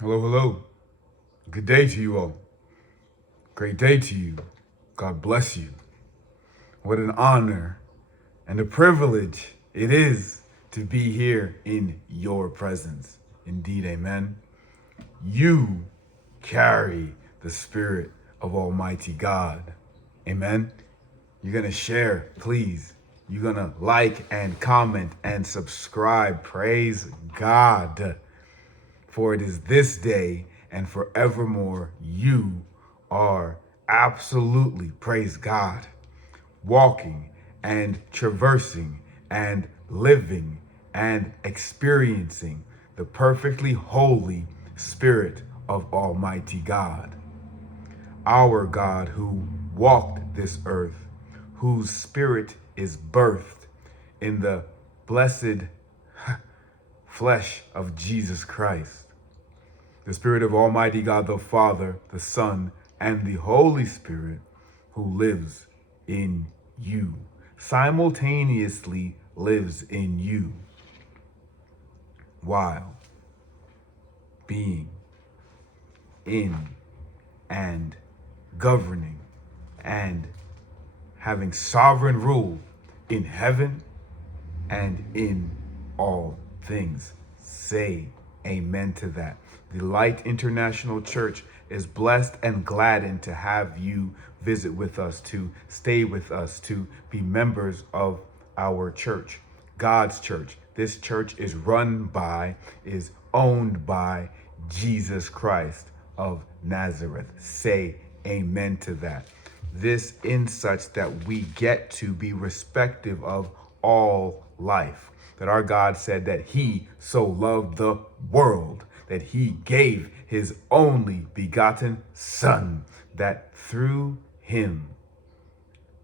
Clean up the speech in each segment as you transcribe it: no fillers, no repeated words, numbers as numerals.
Hello, hello. Good day to you all. Great day to you. God bless you. What an honor and a privilege it is to be here in your presence. Indeed, amen. You carry the Spirit of Almighty God. Amen. You're going to share, please. You're going to like and comment and subscribe. Praise God. For it is this day and forevermore you are absolutely, praise God, walking and traversing and living and experiencing the perfectly holy Spirit of Almighty God. Our God who walked this earth, whose spirit is birthed in the blessed flesh of Jesus Christ. The Spirit of Almighty God the Father, the Son, and the Holy Spirit who lives in you, simultaneously lives in you while being in and governing and having sovereign rule in heaven and in all things. Say amen to that. The Light International Church is blessed and gladdened to have you visit with us, to stay with us, to be members of our church, God's church. This church is run by, is owned by Jesus Christ of Nazareth. Say amen to that. This in such that we get to be respective of all life. That our God said that he so loved the world that he gave his only begotten Son, that through him,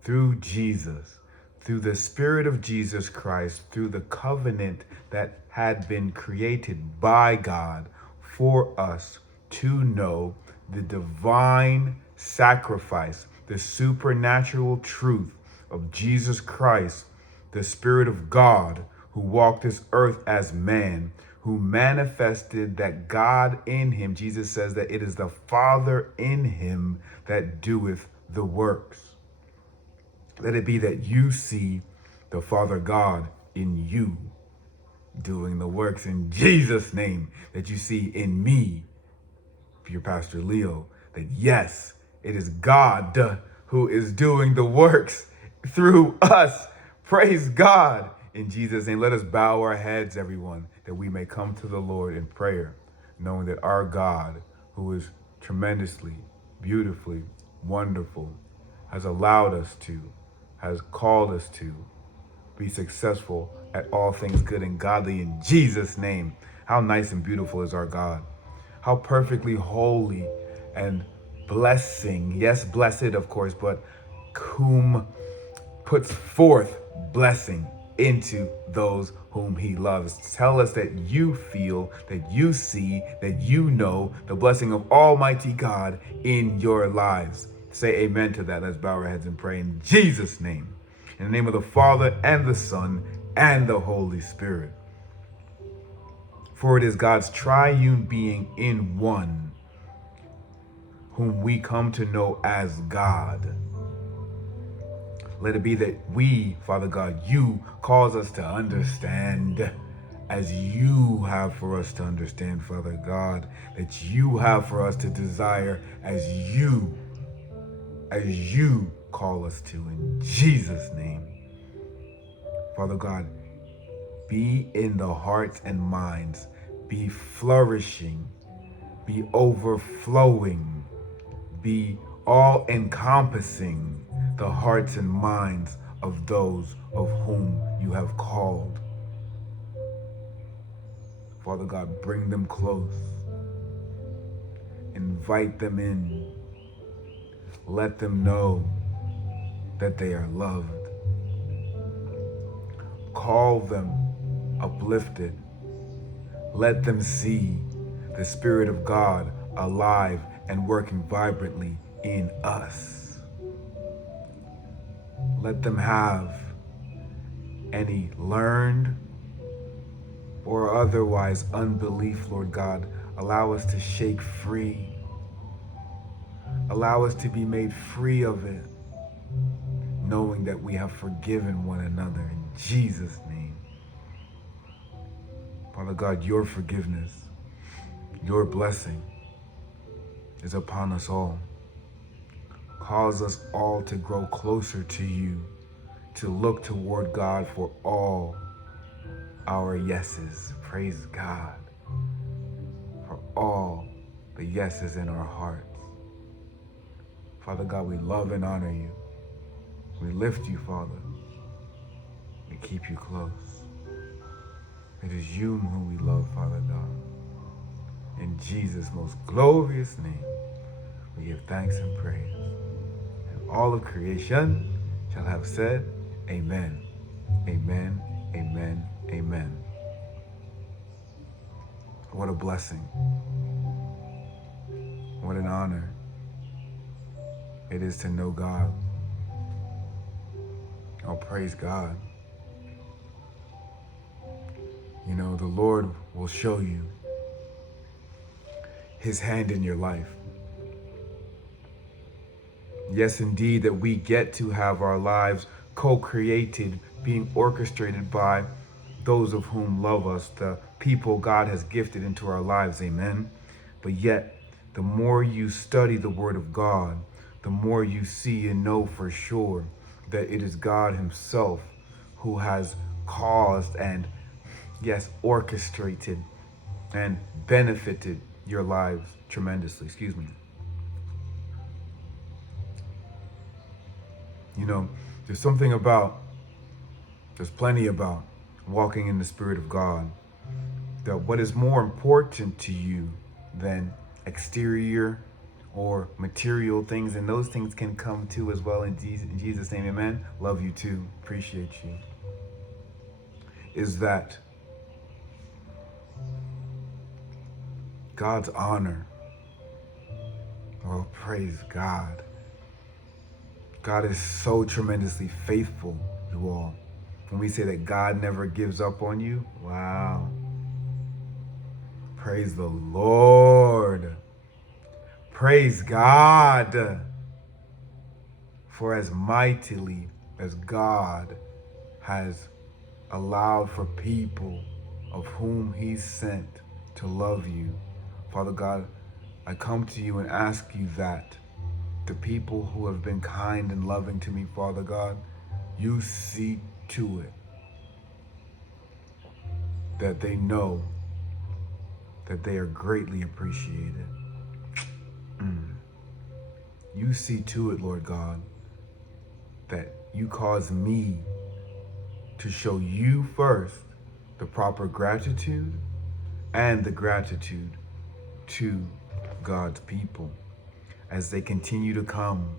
through Jesus, through the Spirit of Jesus Christ, through the covenant that had been created by God for us to know the divine sacrifice, the supernatural truth of Jesus Christ, the Spirit of God, who walked this earth as man, who manifested that God in him. Jesus says that it is the Father in him that doeth the works. Let it be that you see the Father God in you doing the works in Jesus' name, that you see in me, your Pastor Leo, that yes, it is God who is doing the works through us. Praise God. In Jesus' name, let us bow our heads, everyone, that we may come to the Lord in prayer, knowing that our God, who is tremendously, beautifully, wonderful, has allowed us to, has called us to be successful at all things good and godly in Jesus' name. How nice and beautiful is our God. How perfectly holy and blessing. Yes, blessed, of course, but whom puts forth blessing into those whom he loves. Tell us that you feel, that you see, that you know the blessing of Almighty God in your lives. Say amen to that. Let's bow our heads and pray in Jesus' name. In the name of the Father and the Son and the Holy Spirit. For it is God's triune being in one, whom we come to know as God. Let it be that we, Father God, you cause us to understand as you have for us to understand, Father God, that you have for us to desire as you call us to, in Jesus' name. Father God, be in the hearts and minds, be flourishing, be overflowing, be all encompassing the hearts and minds of those of whom you have called. Father God, bring them close, invite them in, let them know that they are loved, call them uplifted, let them see the Spirit of God alive and working vibrantly in us. Let them have any learned or otherwise unbelief, Lord God, Allow us to shake free. Allow us to be made free of it, knowing that we have forgiven one another in Jesus' name. Father God, your forgiveness, your blessing is upon us all. Cause us all to grow closer to you, to look toward God for all our yeses. Praise God for all the yeses in our hearts. Father God, we love and honor you. We lift you, Father. We keep you close. It is you whom we love, Father God. In Jesus' most glorious name, we give thanks and praise. And all of creation shall have said, Amen. Amen. Amen. Amen. What a blessing. What an honor it is to know God. Oh, praise God. You know, the Lord will show you his hand in your life. Yes, indeed, that we get to have our lives co-created, being orchestrated by those of whom love us, the people God has gifted into our lives, amen. But yet, the more you study the Word of God, the more you see and know for sure that it is God himself who has caused and, yes, orchestrated and benefited your lives tremendously. You know, there's plenty about walking in the Spirit of God. That what is more important to you than exterior or material things, and those things can come too as well in Jesus' name, amen. Love you too, appreciate you. Is that God's honor. Oh, praise God. God is so tremendously faithful, you all. When we say that God never gives up on you, wow. Praise the Lord. Praise God. For as mightily as God has allowed for people of whom he sent to love you, Father God, I come to you and ask you that the people who have been kind and loving to me, Father God, you see to it that they know that they are greatly appreciated. You see to it, Lord God, that you cause me to show you first the proper gratitude and the gratitude to God's people as they continue to come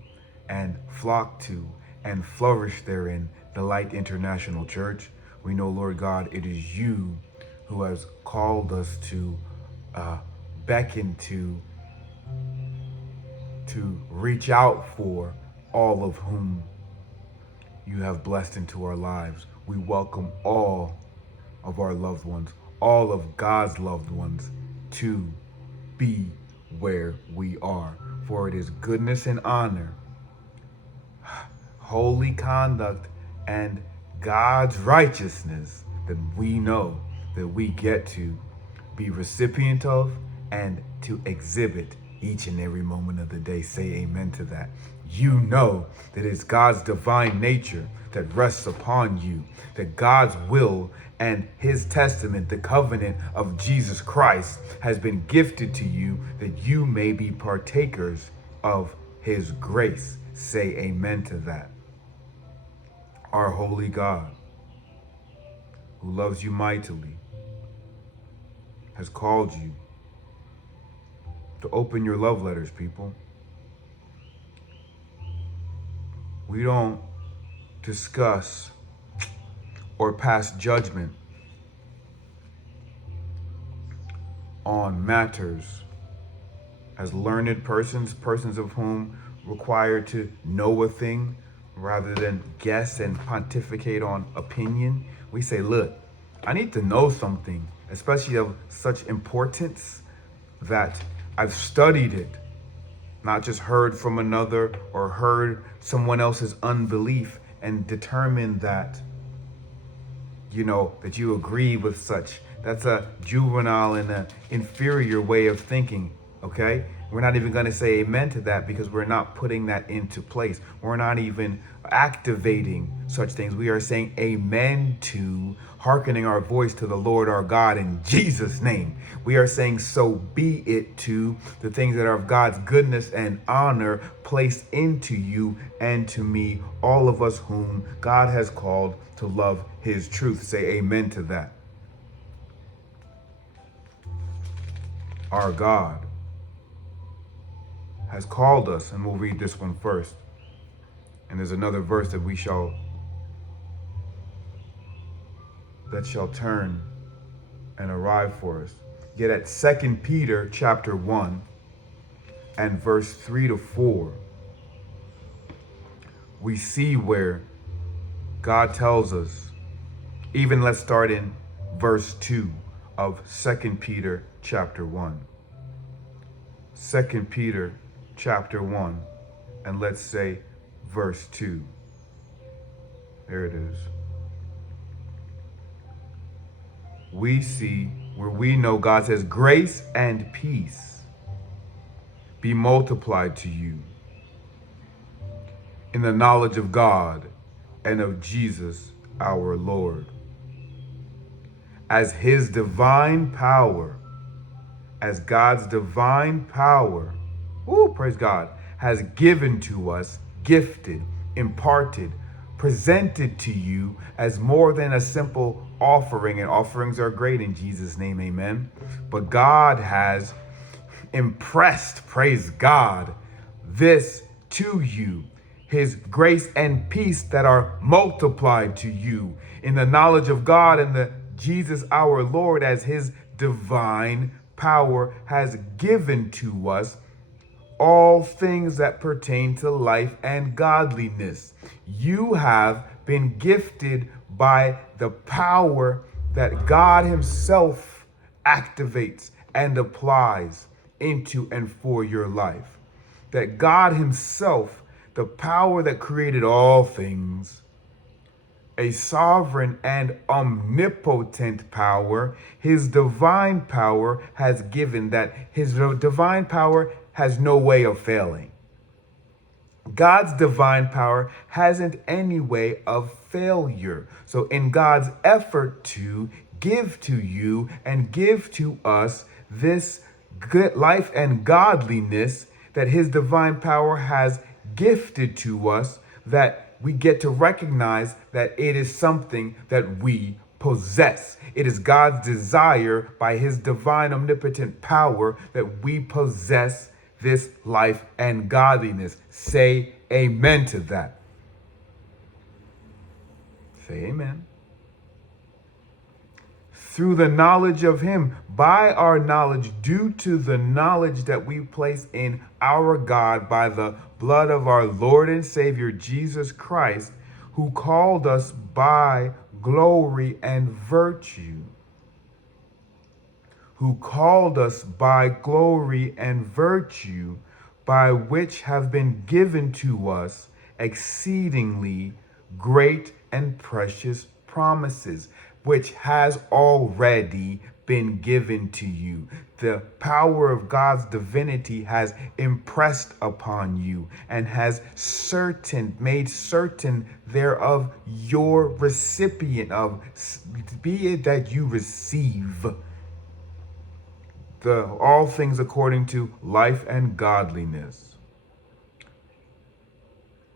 and flock to and flourish therein the Light International Church. We know, Lord God, it is you who has called us to beckon to reach out for all of whom you have blessed into our lives. We welcome all of our loved ones, all of God's loved ones, to be where we are. For it is goodness and honor, holy conduct, and God's righteousness that we know that we get to be recipient of and to exhibit each and every moment of the day. Say amen to that. You know that it's God's divine nature that rests upon you, that God's will and his testament, the covenant of Jesus Christ, has been gifted to you that you may be partakers of his grace. Say amen to that. Our holy God, who loves you mightily, has called you to open your love letters, people. We don't discuss or pass judgment on matters as learned persons of whom require to know a thing rather than guess and pontificate on opinion. We say, look, I need to know something, especially of such importance, that I've studied it, not just heard from another or heard someone else's unbelief and determined that, that you agree with such. That's a juvenile and an inferior way of thinking, okay? We're not even going to say amen to that because we're not putting that into place. We're not even activating such things. We are saying amen to hearkening our voice to the Lord our God in Jesus' name. We are saying so be it to the things that are of God's goodness and honor placed into you and to me, all of us whom God has called to love his truth. Say amen to that. Our God has called us, and we'll read this one first. And there's another verse that shall turn and arrive for us. Yet at 2 Peter chapter 1 and verse 3 to 4, we see where God tells us, even let's start in verse 2 of 2 Peter chapter 1. 2 Peter chapter 1, and let's say verse 2. There it is. We see where we know God says, grace and peace be multiplied to you in the knowledge of God and of Jesus our Lord, as his divine power, as God's divine power, praise God, has given to us, gifted, imparted, presented to you as more than a simple offering. And offerings are great in Jesus' name, amen. But God has impressed, praise God, this to you, his grace and peace that are multiplied to you in the knowledge of God and the Jesus our Lord, as his divine power has given to us all things that pertain to life and godliness. You have been gifted by the power that God himself activates and applies into and for your life. That God himself, the power that created all things, a sovereign and omnipotent power, his divine power has given, that his divine power has no way of failing. God's divine power hasn't any way of failure. So in God's effort to give to you and give to us this good life and godliness that his divine power has gifted to us, that we get to recognize that it is something that we possess. It is God's desire by his divine omnipotent power that we possess this life and godliness. Say amen to that. Say amen. Through the knowledge of him, by our knowledge, due to the knowledge that we place in our God by the blood of our Lord and Savior Jesus Christ, who called us by glory and virtue. Who called us by glory and virtue, by which have been given to us exceedingly great and precious promises, which has already been given to you. The power of God's divinity has impressed upon you and has made certain thereof your recipient of, be it that you receive all things according to life and godliness,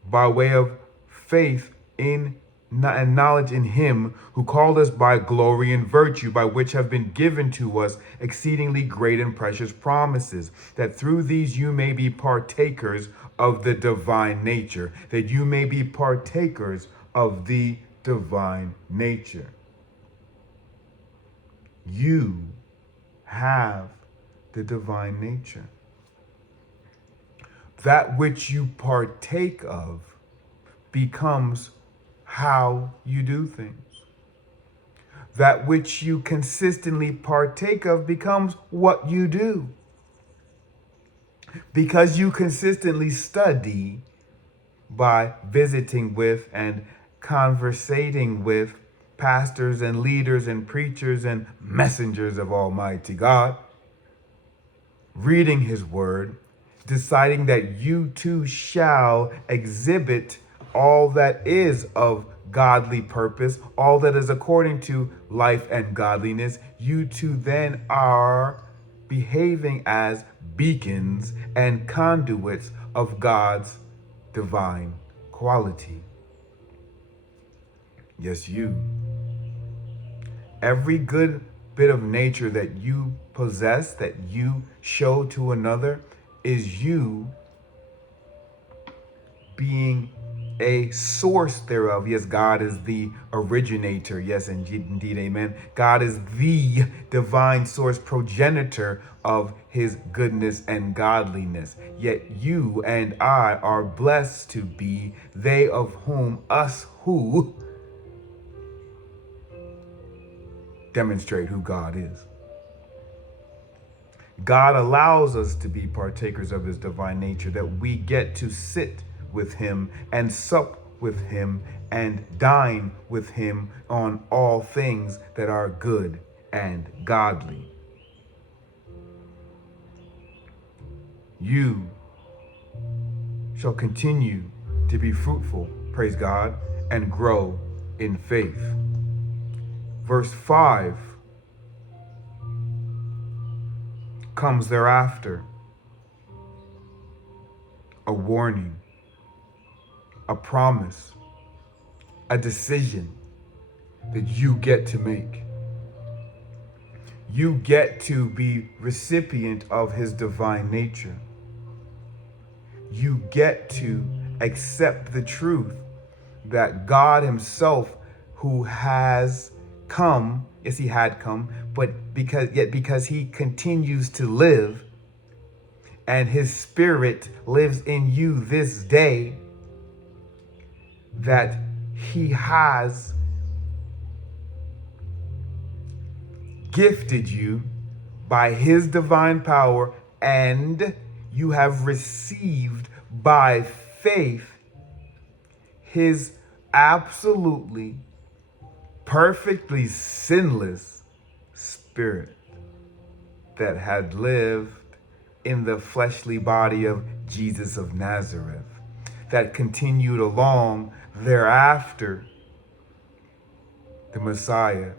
by way of faith in and knowledge in him who called us by glory and virtue, by which have been given to us exceedingly great and precious promises, that through these you may be partakers of the divine nature, that you may be partakers of the divine nature. You have the divine nature. That which you partake of becomes how you do things. That which you consistently partake of becomes what you do. Because you consistently study by visiting with and conversating with pastors and leaders and preachers and messengers of Almighty God, reading His Word, deciding that you too shall exhibit all that is of godly purpose, all that is according to life and godliness, you too then are behaving as beacons and conduits of God's divine quality. Yes, you. Every good bit of nature that you possess, that you show to another, is you being a source thereof. Yes, God is the originator. Yes, indeed, amen. God is the divine source progenitor of His goodness and godliness. Yet you and I are blessed to be they of whom us who demonstrate who God is. God allows us to be partakers of His divine nature, that we get to sit with Him and sup with Him and dine with Him on all things that are good and godly. You shall continue to be fruitful, praise God, and grow in faith. Verse 5 comes thereafter a warning, a promise, a decision that you get to make. You get to be recipient of His divine nature. You get to accept the truth that God Himself, who has come, yes, He had come, but because He continues to live and His Spirit lives in you this day, that He has gifted you by His divine power, and you have received by faith His absolutely, perfectly sinless Spirit that had lived in the fleshly body of Jesus of Nazareth, that continued along thereafter the Messiah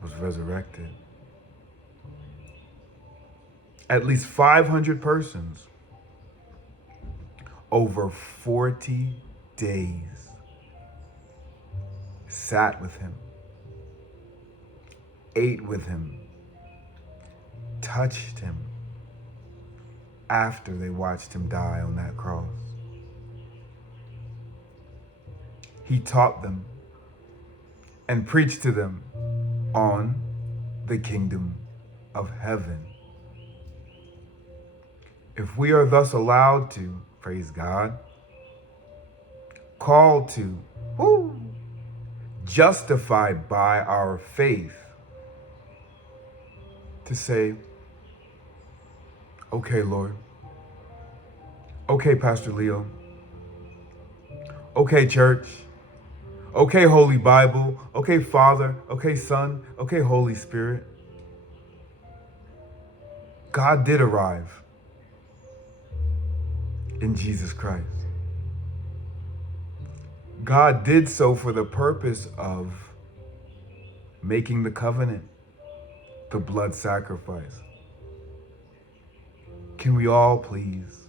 was resurrected. At least 500 persons over 40 days sat with Him, ate with Him, touched Him after they watched Him die on that cross. He taught them and preached to them on the kingdom of heaven. If we are thus allowed to, praise God, called to, justified by our faith, to say, okay, Lord, okay, Pastor Leo, okay, church, okay, Holy Bible, okay, Father, okay, Son, okay, Holy Spirit. God did arrive in Jesus Christ. God did so for the purpose of making the covenant, the blood sacrifice. Can we all please,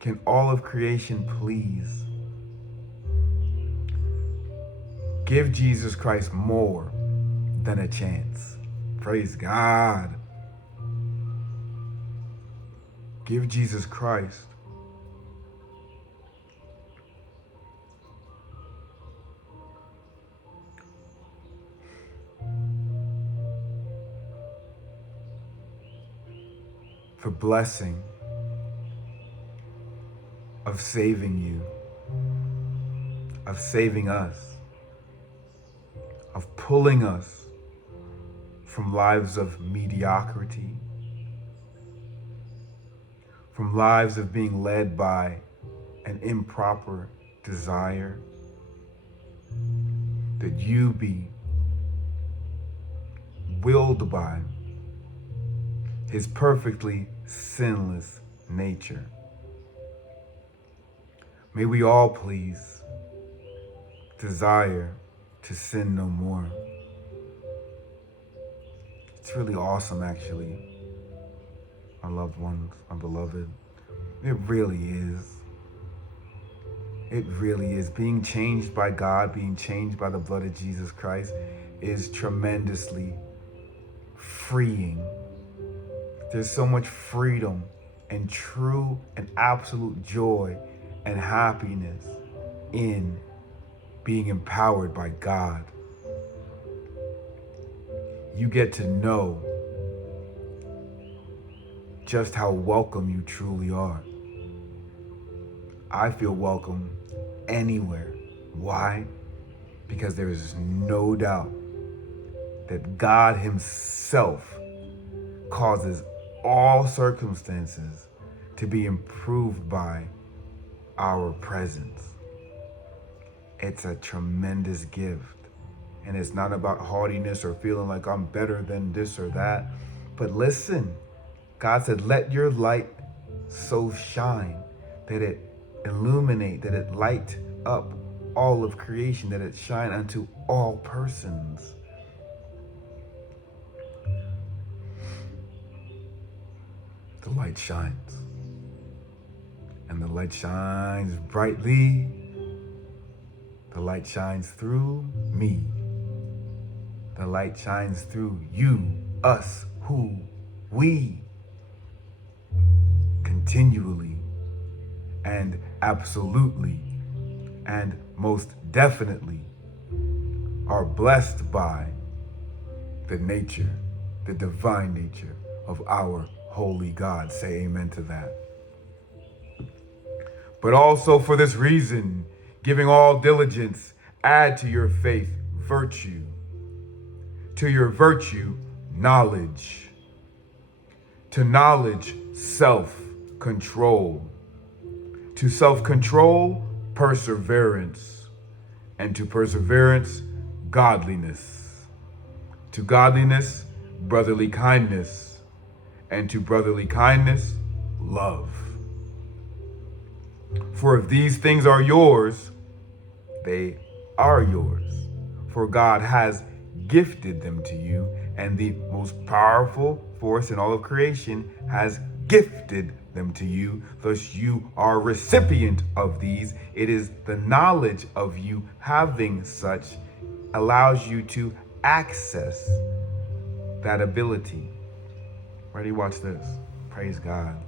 can all of creation please give Jesus Christ more than a chance? Praise God. Give Jesus Christ the blessing of saving you, of saving us, of pulling us from lives of mediocrity, from lives of being led by an improper desire, that you be willed by his perfectly sinless nature. May we all please desire to sin no more. It's really awesome, actually, my loved ones, my beloved. It really is. It really is. Being changed by God, being changed by the blood of Jesus Christ is tremendously freeing. There's so much freedom and true and absolute joy and happiness in being empowered by God. You get to know just how welcome you truly are. I feel welcome anywhere. Why? Because there is no doubt that God himself causes all circumstances to be improved by our presence. It's a tremendous gift. And it's not about haughtiness or feeling like I'm better than this or that. But listen, God said, let your light so shine that it illuminate, that it light up all of creation, that it shine unto all persons. The light shines. And the light shines brightly. The light shines through me. The light shines through you, us, who, we, continually and absolutely and most definitely are blessed by the nature, the divine nature of our holy God. Say amen to that. But also for this reason, giving all diligence, add to your faith virtue, to your virtue knowledge, to knowledge self-control, to self-control perseverance, and to perseverance godliness, to godliness brotherly kindness, and to brotherly kindness love. For if these things are yours, they are yours. For God has gifted them to you, and the most powerful force in all of creation has gifted them to you. Thus you are recipient of these. It is the knowledge of you having such allows you to access that ability. Ready? Watch this. Praise God.